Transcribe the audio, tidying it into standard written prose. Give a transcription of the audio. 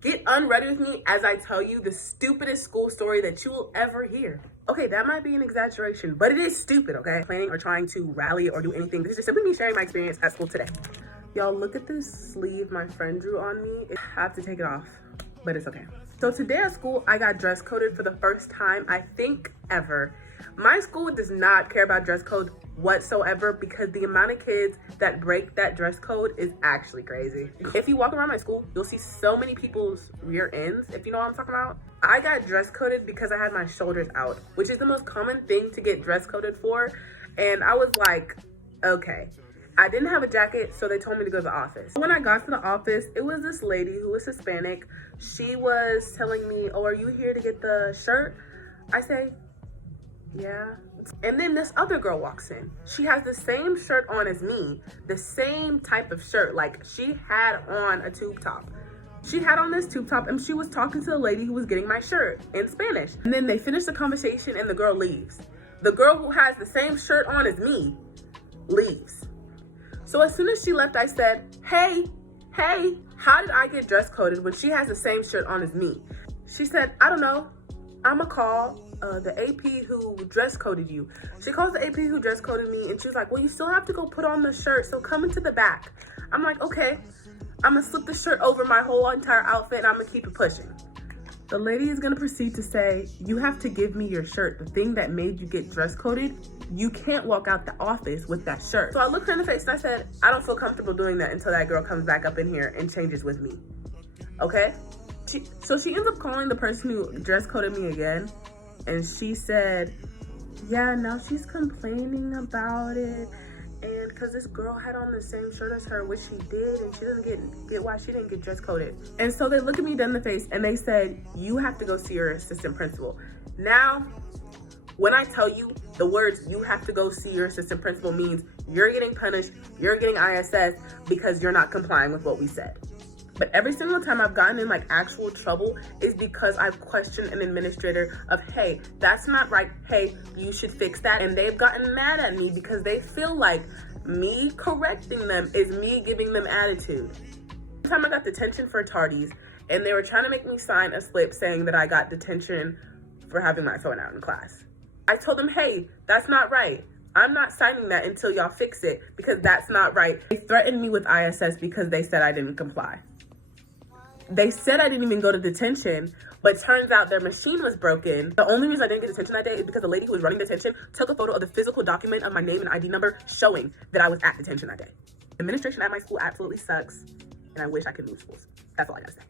Get unready with me as I tell you the stupidest school story that you will ever hear. Okay, that might be an exaggeration, but it is stupid, okay? Planning or trying to rally or do anything. This is just simply me sharing my experience at school today. Y'all, look at this sleeve my friend drew on me. I have to take it off, but it's okay. So today at school, I got dress coded for the first time, I think, ever. My school does not care about dress code whatsoever because the amount of kids that break that dress code is actually crazy. If you walk around my school, you'll see so many people's rear ends, if you know what I'm talking about. I got dress coded because I had my shoulders out, which is the most common thing to get dress coded for. And I was like, okay. I didn't have a jacket, so they told me to go to the office. When I got to the office, it was this lady who was Hispanic. She was telling me, oh, are you here to get the shirt? I say, yeah. And then this other girl walks in. She has the same shirt on as me, the same type of shirt. Like, she had on a tube top. She had on this tube top and she was talking to the lady who was getting my shirt in Spanish. And then they finished the conversation and the girl leaves. The girl who has the same shirt on as me leaves. So as soon as she left, I said, hey, how did I get dress coded when she has the same shirt on as me? She said, I don't know. I'ma call the AP who dress coded you. She calls the AP who dress coded me and she was like, well, you still have to go put on the shirt, so come into the back. I'm like, okay. I'm gonna slip the shirt over my whole entire outfit and I'm gonna keep it pushing. The lady is gonna proceed to say, you have to give me your shirt, the thing that made you get dress coded. You can't walk out the office with that shirt. So I looked her in the face and I said, I don't feel comfortable doing that until that girl comes back up in here and changes with me, okay? So she ends up calling the person who dress coded me again, and she said, yeah, now she's complaining about it, and because this girl had on the same shirt as her, which she did, and she doesn't get why she didn't get dress coded. And so they look at me dead in the face and they said, you have to go see your assistant principal. Now, when I tell you the words, you have to go see your assistant principal, means you're getting punished, you're getting ISS because you're not complying with what we said. But every single time I've gotten in like actual trouble is because I've questioned an administrator of, hey, that's not right. Hey, you should fix that. And they've gotten mad at me because they feel like me correcting them is me giving them attitude. One time I got detention for tardies and they were trying to make me sign a slip saying that I got detention for having my phone out in class. I told them, hey, that's not right. I'm not signing that until y'all fix it because that's not right. They threatened me with ISS because they said I didn't comply. They said I didn't even go to detention, but turns out their machine was broken. The only reason I didn't get detention that day is because the lady who was running detention took a photo of the physical document of my name and ID number showing that I was at detention that day. Administration at my school absolutely sucks, and I wish I could move schools. That's all I gotta say.